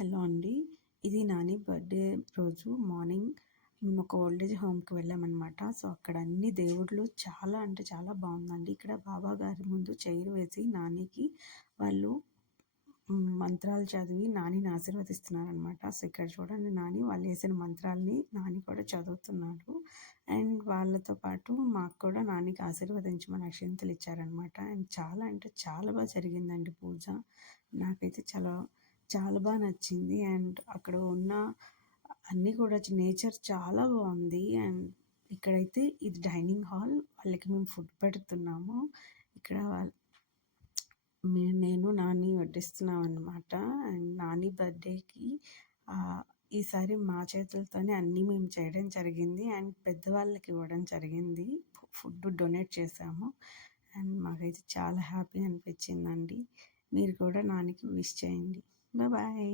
Hello అండి. ఇది Nani birthday రోజు మార్నింగ్ మేము ఒక ఓల్డ్ ఏజ్ హోమ్‌కి వెళ్ళామనమాట. సో, అక్కడ అన్ని దేవుళ్ళు చాలా అంటే చాలా బావుందండి. ఇక్కడ బాబా గారి ముందు చైర్ వేసి నానికి వాళ్ళు మంత్రాలు చదివి నానిని ఆశీర్వదిస్తున్నారనమాట. సో, ఇక్కడ చూడండి నాని వాళ్ళేసిన మంత్రాల్ని నాని కూడా చదువుతున్నాడు. అండ్ వాళ్ళతో పాటు మాకు కూడా నానికి ఆశీర్వదించమని అక్షింతలు ఇచ్చారనమాట. అండ్ చాలా అంటే చాలా జరిగిందండి పూజ. నాకైతే చాలా నచ్చింది. అండ్ అక్కడ ఉన్న అన్నీ కూడా నేచర్ చాలా బాగుంది. అండ్ ఇక్కడైతే ఇది డైనింగ్ హాల్. వాళ్ళకి మేము ఫుడ్ పెడుతున్నాము. ఇక్కడ నేను నాని వడ్డిస్తున్నాం అనమాట. అండ్ నాని బర్త్డేకి ఈసారి మా చేతులతోనే అన్నీ మేము చేయడం జరిగింది. అండ్ పెద్దవాళ్ళకి ఇవ్వడం జరిగింది. ఫుడ్ డొనేట్ చేశాము. అండ్ మాకైతే చాలా హ్యాపీ అనిపించిందండి. మీరు కూడా నానికి విష్ చేయండి. బాయ్.